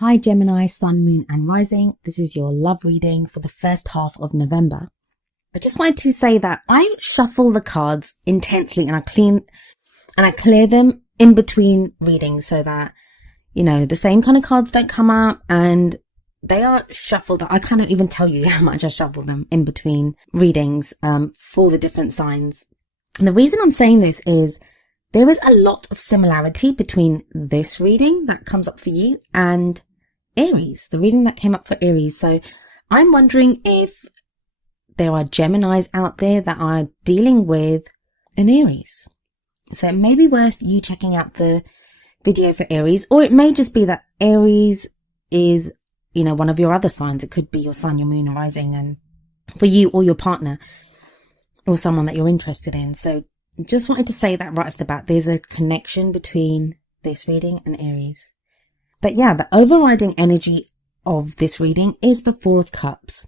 Hi Gemini, Sun, Moon and Rising. This is your love reading for the first half of November. I just wanted to say that I shuffle the cards intensely and I clear them in between readings so that, the same kind of cards don't come up and they are shuffled. I cannot even tell you how much I shuffle them in between readings for the different signs. And the reason I'm saying this is there is a lot of similarity between this reading that comes up for you and Aries, the reading that came up for Aries. So I'm wondering if there are Geminis out there that are dealing with an Aries. So it may be worth you checking out the video for Aries, or it may just be that Aries is, one of your other signs. It could be your sun, your moon, and rising, and for you or your partner or someone that you're interested in. So just wanted to say that right off the bat, there's a connection between this reading and Aries. But yeah, the overriding energy of this reading is the Four of Cups.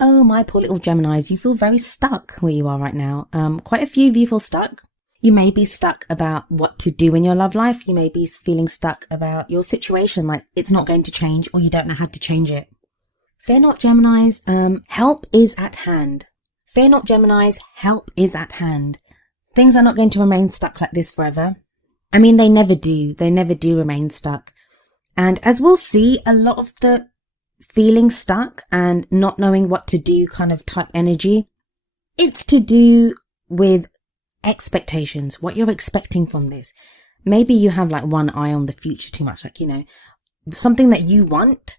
Oh, my poor little Geminis, you feel very stuck where you are right now. Quite a few of you feel stuck. You may be stuck about what to do in your love life. You may be feeling stuck about your situation, like it's not going to change or you don't know how to change it. Fear not, Geminis, help is at hand. Fear not, Geminis, help is at hand. Things are not going to remain stuck like this forever. I mean, they never do. They never do remain stuck. And as we'll see, a lot of the feeling stuck and not knowing what to do kind of type energy, it's to do with expectations, what you're expecting from this. Maybe you have like one eye on the future too much, like, something that you want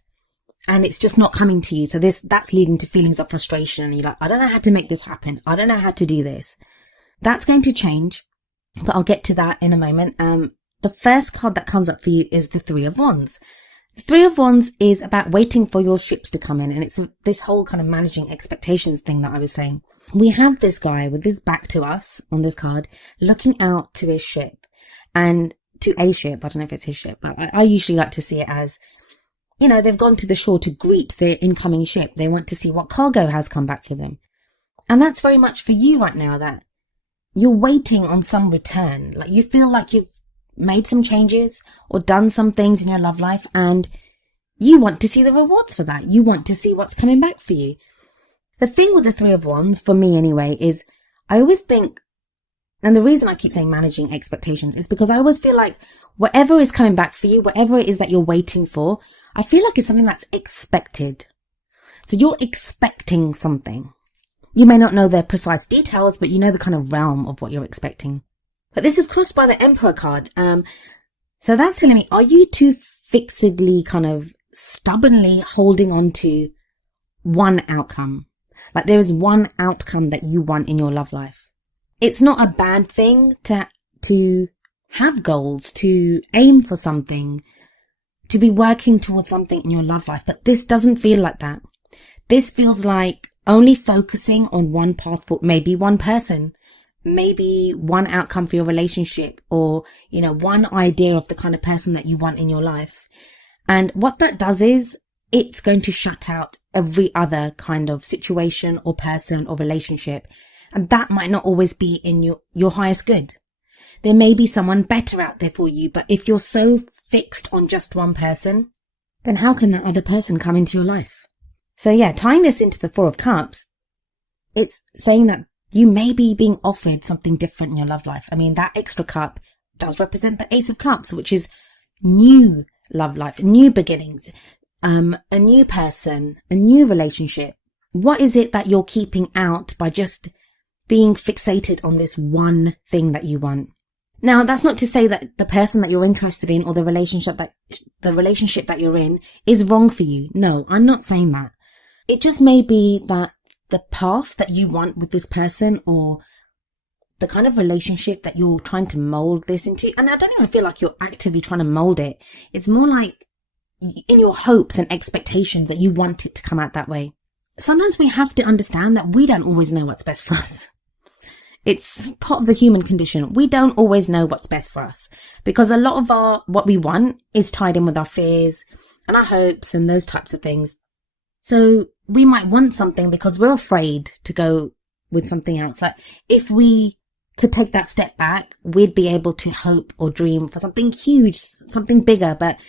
and it's just not coming to you. So that's leading to feelings of frustration. And you're like, I don't know how to make this happen. I don't know how to do this. That's going to change, but I'll get to that in a moment. The first card that comes up for you is the Three of Wands. The Three of Wands is about waiting for your ships to come in. And it's this whole kind of managing expectations thing that I was saying. We have this guy with his back to us on this card, looking out to his ship and to a ship. I don't know if it's his ship, but I usually like to see it as, they've gone to the shore to greet their incoming ship. They want to see what cargo has come back for them. And that's very much for you right now, that you're waiting on some return. Like you feel like you've made some changes or done some things in your love life and you want to see the rewards for that. You want to see what's coming back for you. The thing with the Three of Wands, for me anyway, is I always think, and the reason I keep saying managing expectations is because I always feel like whatever is coming back for you, whatever it is that you're waiting for, I feel like it's something that's expected. So you're expecting something. You may not know the precise details, but you know the kind of realm of what you're expecting. But this is crossed by the Emperor card. So that's telling me, are you too fixedly kind of stubbornly holding on to one outcome? Like there is one outcome that you want in your love life. It's not a bad thing to have goals, to aim for something, to be working towards something in your love life. But this doesn't feel like that. This feels like only focusing on one path for maybe one person, maybe one outcome for your relationship, or, one idea of the kind of person that you want in your life. And what that does is it's going to shut out every other kind of situation or person or relationship. And that might not always be in your highest good. There may be someone better out there for you, but if you're so fixed on just one person, then how can that other person come into your life? So yeah, tying this into the Four of Cups, it's saying that you may be being offered something different in your love life. I mean, that extra cup does represent the Ace of Cups, which is new love life, new beginnings, a new person, a new relationship. What is it that you're keeping out by just being fixated on this one thing that you want? Now, that's not to say that the person that you're interested in or the relationship that you're in is wrong for you. No, I'm not saying that. It just may be that the path that you want with this person or the kind of relationship that you're trying to mold this into, and I don't even feel like you're actively trying to mold it. It's more like in your hopes and expectations that you want it to come out that way. Sometimes we have to understand that we don't always know what's best for us. It's part of the human condition. We don't always know what's best for us because a lot of what we want is tied in with our fears and our hopes and those types of things. So we might want something because we're afraid to go with something else. Like if we could take that step back, we'd be able to hope or dream for something huge, something bigger. But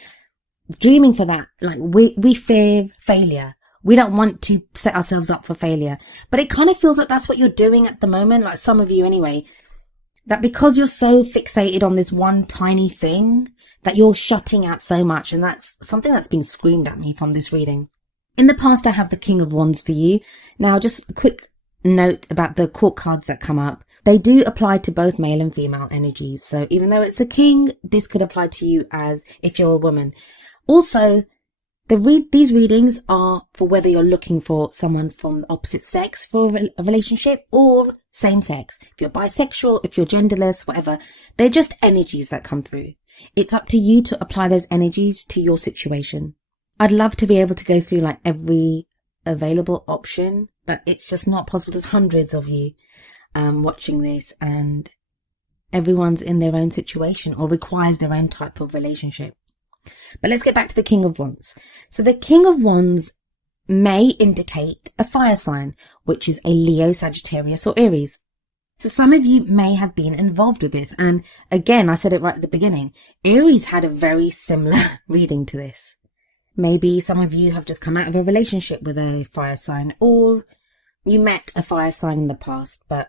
dreaming for that. Like we fear failure. We don't want to set ourselves up for failure. But it kind of feels like that's what you're doing at the moment. Like some of you anyway, that because you're so fixated on this one tiny thing that you're shutting out so much. And that's something that's been screamed at me from this reading. In the past, I have the King of Wands for you. Now, just a quick note about the court cards that come up. They do apply to both male and female energies. So even though it's a king, this could apply to you as if you're a woman. Also, these readings are for whether you're looking for someone from the opposite sex for a relationship or same sex. If you're bisexual, if you're genderless, whatever, they're just energies that come through. It's up to you to apply those energies to your situation. I'd love to be able to go through like every available option, but it's just not possible. There's hundreds of you watching this, and everyone's in their own situation or requires their own type of relationship. But let's get back to the King of Wands. So the King of Wands may indicate a fire sign, which is a Leo, Sagittarius, or Aries. So some of you may have been involved with this. And again, I said it right at the beginning, Aries had a very similar reading to this. Maybe some of you have just come out of a relationship with a fire sign, or you met a fire sign in the past. But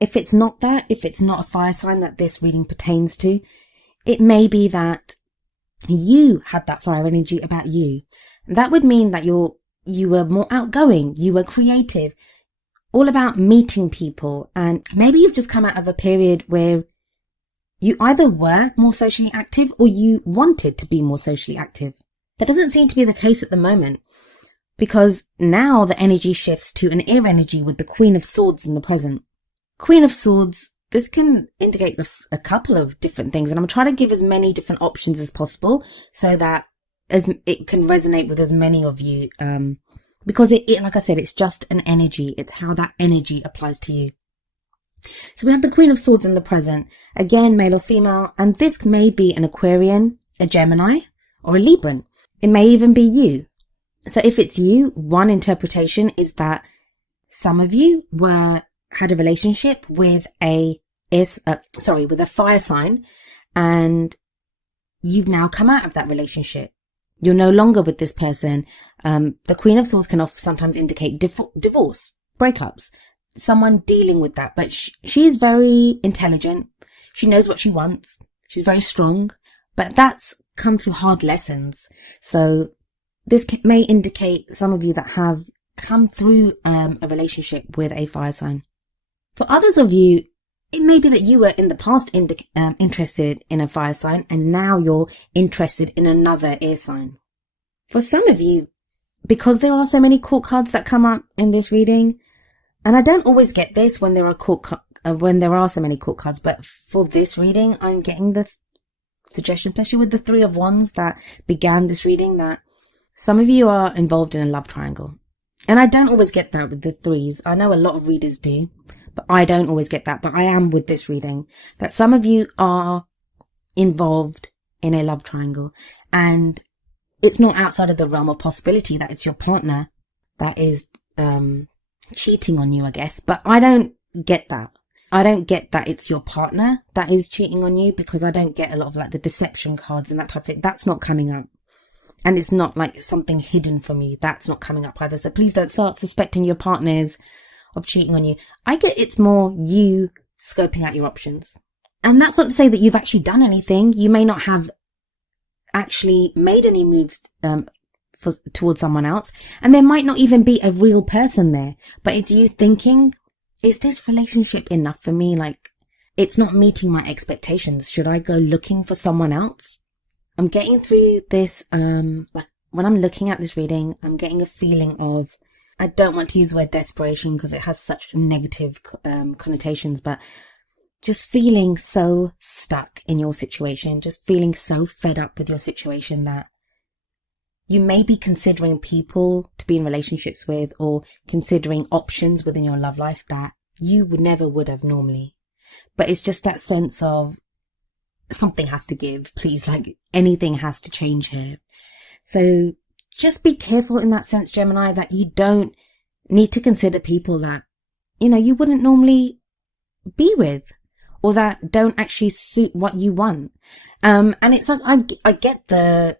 if it's not that, if it's not a fire sign that this reading pertains to, it may be that you had that fire energy about you. That would mean that you were more outgoing, you were creative, all about meeting people. And maybe you've just come out of a period where you either were more socially active or you wanted to be more socially active. That doesn't seem to be the case at the moment, because now the energy shifts to an air energy with the Queen of Swords in the present. Queen of Swords, this can indicate a couple of different things, and I'm trying to give as many different options as possible so that as it can resonate with as many of you, because it, like I said, it's just an energy. It's how that energy applies to you. So we have the Queen of Swords in the present, again, male or female, and this may be an Aquarian, a Gemini, or a Libran. It may even be you. So if it's you, one interpretation is that some of you had a relationship with with a fire sign, and you've now come out of that relationship. You're no longer with this person. The Queen of Swords can sometimes indicate divorce, breakups, someone dealing with that. But she's very intelligent. She knows what she wants. She's very strong, but that's come through hard lessons. So this may indicate some of you that have come through a relationship with a fire sign. For others of you, it may be that you were in the past interested in a fire sign, and now you're interested in another air sign. For some of you, because there are so many court cards that come up in this reading, and I don't always get this when there are so many court cards, but for this reading, I'm getting the suggestion, especially with the Three of Wands that began this reading, that some of you are involved in a love triangle. And I don't always get that with the threes. I know a lot of readers do, but I don't always get that. But I am with this reading, that some of you are involved in a love triangle, and it's not outside of the realm of possibility that it's your partner that is cheating on you, I guess. But I don't get that. I don't get that it's your partner that is cheating on you, because I don't get a lot of like the deception cards and that type of thing. That's not coming up. And it's not like something hidden from you. That's not coming up either. So please don't start suspecting your partners of cheating on you. I get it's more you scoping out your options. And that's not to say that you've actually done anything. You may not have actually made any moves towards someone else. And there might not even be a real person there. But it's you thinking, is this relationship enough for me? Like, it's not meeting my expectations. Should I go looking for someone else? I'm getting through this, like when I'm looking at this reading, I'm getting a feeling of, I don't want to use the word desperation because it has such negative connotations, but just feeling so stuck in your situation, just feeling so fed up with your situation that you may be considering people to be in relationships with, or considering options within your love life that you would have normally. But it's just that sense of something has to give, please, like anything has to change here. So just be careful in that sense, Gemini, that you don't need to consider people that, you wouldn't normally be with, or that don't actually suit what you want. And it's like, I get the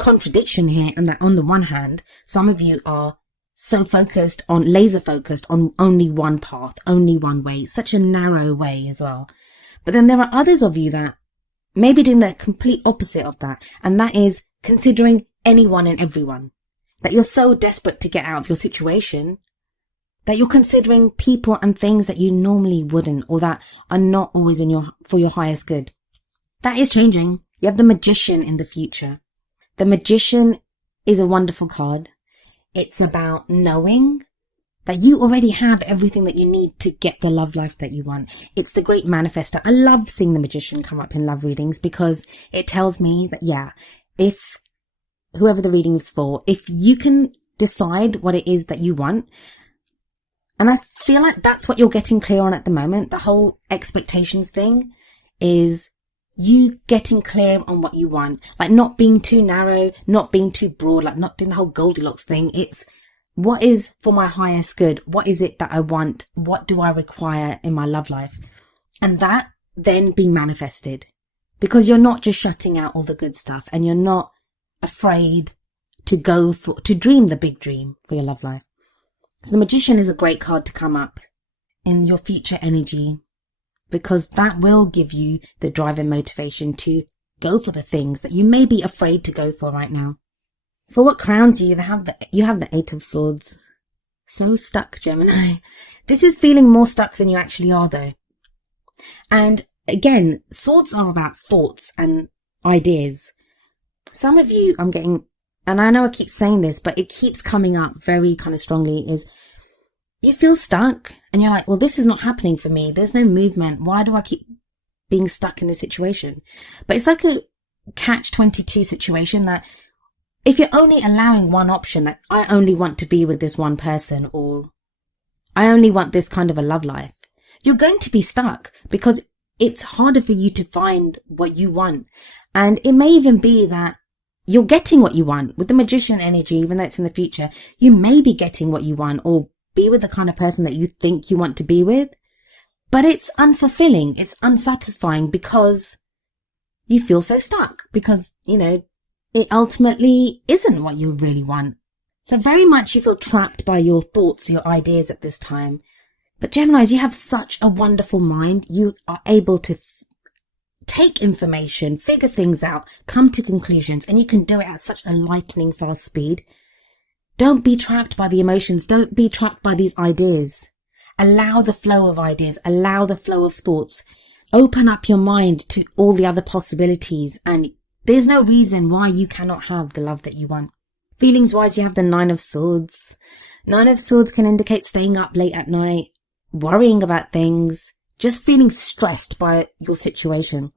contradiction here, and that on the one hand, some of you are so laser focused on only one path, only one way, such a narrow way as well. But then there are others of you that may be doing the complete opposite of that, and that is considering anyone and everyone. That you're so desperate to get out of your situation that you're considering people and things that you normally wouldn't, or that are not always for your highest good. That is changing. You have the Magician in the future. The Magician is a wonderful card. It's about knowing that you already have everything that you need to get the love life that you want. It's the great manifester. I love seeing the Magician come up in love readings because it tells me that, yeah, if whoever the reading is for, if you can decide what it is that you want, and I feel like that's what you're getting clear on at the moment. The whole expectations thing is you getting clear on what you want, like not being too narrow, not being too broad, like not doing the whole Goldilocks thing. It's what is for my highest good? What is it that I want? What do I require in my love life? And that then being manifested, because you're not just shutting out all the good stuff, and you're not afraid to dream the big dream for your love life. So the Magician is a great card to come up in your future energy, because that will give you the drive and motivation to go for the things that you may be afraid to go for right now. For what crowns you, you have the Eight of Swords. So stuck, Gemini. This is feeling more stuck than you actually are, though. And again, swords are about thoughts and ideas. Some of you, I'm getting, and I know I keep saying this, but it keeps coming up very kind of strongly, is you feel stuck and you're like, well, this is not happening for me. There's no movement. Why do I keep being stuck in this situation? But it's like a catch-22 situation, that if you're only allowing one option, that I only want to be with this one person, or I only want this kind of a love life, you're going to be stuck because it's harder for you to find what you want. And it may even be that you're getting what you want with the Magician energy, even though it's in the future. You may be getting what you want, or be with the kind of person that you think you want to be with, but it's unfulfilling. It's unsatisfying because you feel so stuck, because, you know, it ultimately isn't what you really want. So very much you feel trapped by your thoughts, your ideas at this time. But Geminis, you have such a wonderful mind. You are able to take information, figure things out, come to conclusions, and you can do it at such a lightning fast speed. Don't be trapped by the emotions. Don't be trapped by these ideas. Allow the flow of ideas. Allow the flow of thoughts. Open up your mind to all the other possibilities, and there's no reason why you cannot have the love that you want. Feelings wise, you have the Nine of Swords. Nine of Swords can indicate staying up late at night, worrying about things, just feeling stressed by your situation.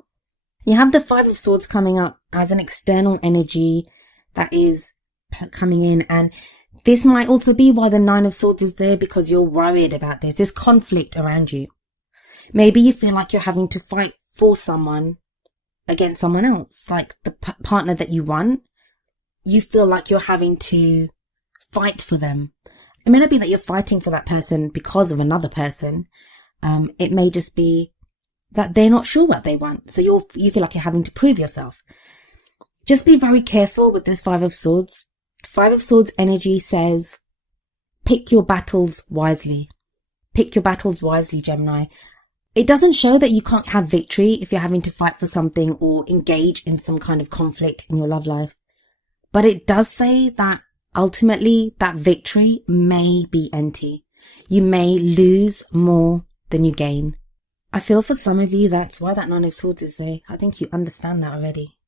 You have the Five of Swords coming up as an external energy that is coming in, and this might also be why the Nine of Swords is there, because you're worried about this. There's conflict around you. Maybe you feel like you're having to fight for someone against someone else, like the partner that you want. You feel like you're having to fight for them. It may not be that you're fighting for that person because of another person. It may just be that they're not sure what they want. So you feel like you're having to prove yourself. Just be very careful with this Five of Swords. Five of Swords energy says, pick your battles wisely. Pick your battles wisely, Gemini. It doesn't show that you can't have victory if you're having to fight for something or engage in some kind of conflict in your love life. But it does say that ultimately that victory may be empty. You may lose more than you gain. I feel for some of you that's why that Nine of Swords is there. I think you understand that already.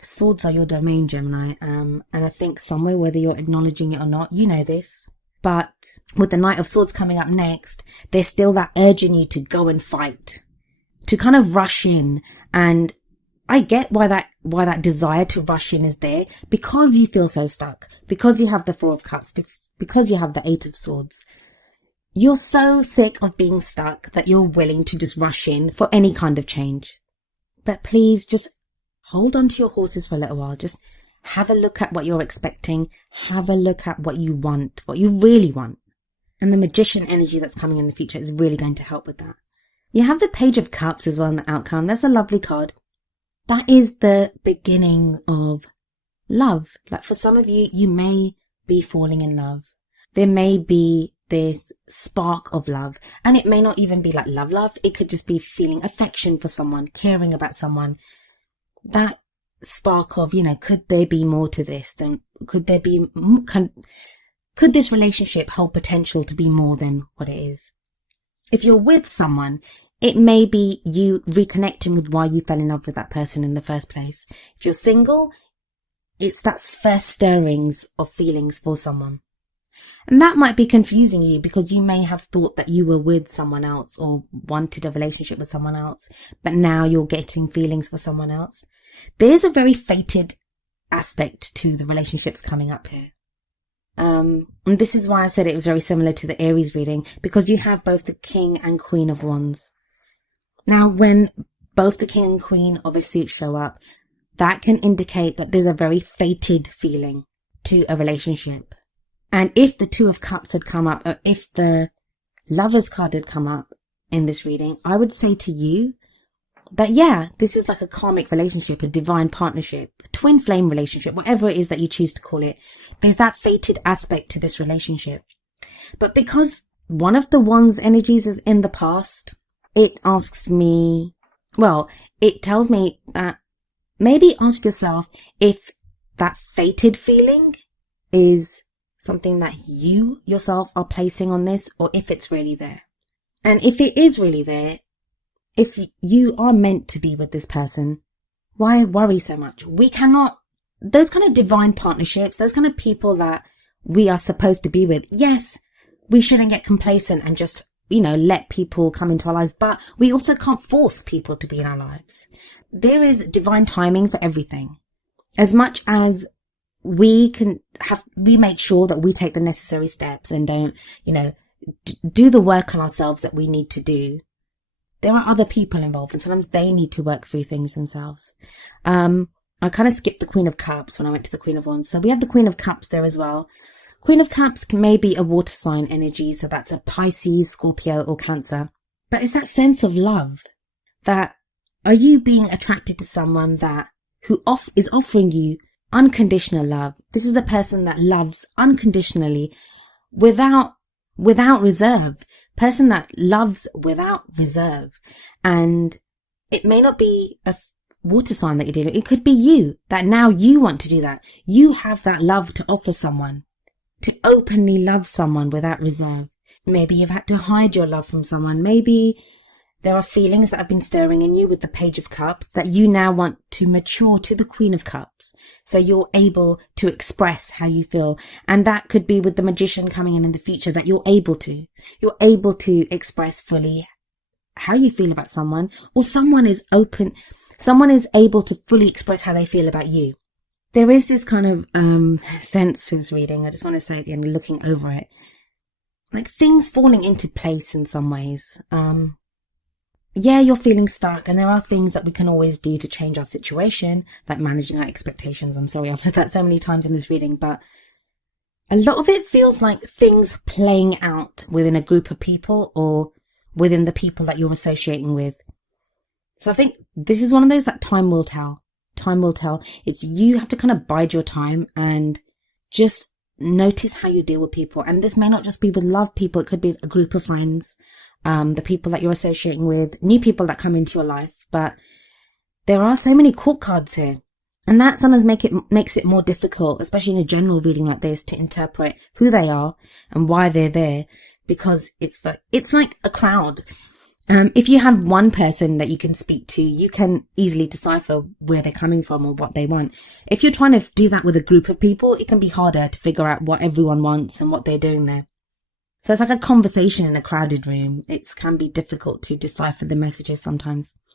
Swords are your domain, Gemini. And I think somewhere, whether you're acknowledging it or not, you know this. But with the Knight of Swords coming up next, there's still that urge in you to go and fight, to kind of rush in. And I get why that desire to rush in is there, because you feel so stuck, because you have the Four of Cups, because you have the Eight of Swords. You're so sick of being stuck that you're willing to just rush in for any kind of change. But please just hold on to your horses for a little while. Just have a look at what you're expecting. Have a look at what you want, what you really want. And the Magician energy that's coming in the future is really going to help with that. You have the Page of Cups as well in the outcome. That's a lovely card. That is the beginning of love. Like for some of you, you may be falling in love. There may be this spark of love, and it may not even be like love. It could just be feeling affection for someone, caring about someone. That spark of, could there be more to this? Then could there be, could this relationship hold potential to be more than what it is? If you're with someone, it may be you reconnecting with why you fell in love with that person in the first place. If you're single, it's that first stirrings of feelings for someone. And that might be confusing you because you may have thought that you were with someone else or wanted a relationship with someone else, but now you're getting feelings for someone else. There's a very fated aspect to the relationships coming up here. And this is why I said it was very similar to the Aries reading, because you have both the King and Queen of Wands. Now, when both the King and Queen of a suit show up, that can indicate that there's a very fated feeling to a relationship. And if the Two of Cups had come up, or if the Lovers card had come up in this reading, I would say to you that, yeah, this is like a karmic relationship, a divine partnership, a twin flame relationship, whatever it is that you choose to call it. There's that fated aspect to this relationship. But because one of the Wands energies is in the past, it asks me, it tells me that maybe ask yourself if that fated feeling is something that you yourself are placing on this, or if it's really there. And if it is really there, if you are meant to be with this person, why worry so much? We cannot, those kind of divine partnerships, those kind of people that we are supposed to be with. Yes, we shouldn't get complacent and just, let people come into our lives, but we also can't force people to be in our lives. There is divine timing for everything. As much as we make sure that we take the necessary steps and don't, do the work on ourselves that we need to do. There are other people involved, and sometimes they need to work through things themselves. I kind of skipped the Queen of Cups when I went to the Queen of Wands. So we have the Queen of Cups there as well. Queen of Cups may be a water sign energy. So that's a Pisces, Scorpio, or Cancer. But it's that sense of love. That are you being attracted to someone who is offering you unconditional love? This is a person that loves unconditionally without reserve. Person that loves without reserve. And it may not be a water sign that you're dealing with. It could be you, that now you want to do that. You have that love to offer someone, to openly love someone without reserve. Maybe you've had to hide your love from someone. Maybe there are feelings that have been stirring in you with the Page of Cups that you now want to mature to the Queen of Cups. So you're able to express how you feel. And that could be with the Magician coming in the future, that you're able to express fully how you feel about someone, or someone is able to fully express how they feel about you. There is this kind of sense to this reading. I just want to say at the end, looking over it, like things falling into place in some ways. Yeah, you're feeling stuck, and there are things that we can always do to change our situation, like managing our expectations. I'm sorry, I've said that so many times in this reading, but a lot of it feels like things playing out within a group of people or within the people that you're associating with. So I think this is one of those that time will tell. Time will tell. It's you have to kind of bide your time and just notice how you deal with people. And this may not just be with love people. It could be a group of friends, the people that you're associating with, new people that come into your life. But there are so many court cards here. And that sometimes makes it more difficult, especially in a general reading like this, to interpret who they are and why they're there, because it's like a crowd. If you have one person that you can speak to, you can easily decipher where they're coming from or what they want. If you're trying to do that with a group of people, it can be harder to figure out what everyone wants and what they're doing there. So it's like a conversation in a crowded room. It can be difficult to decipher the messages sometimes.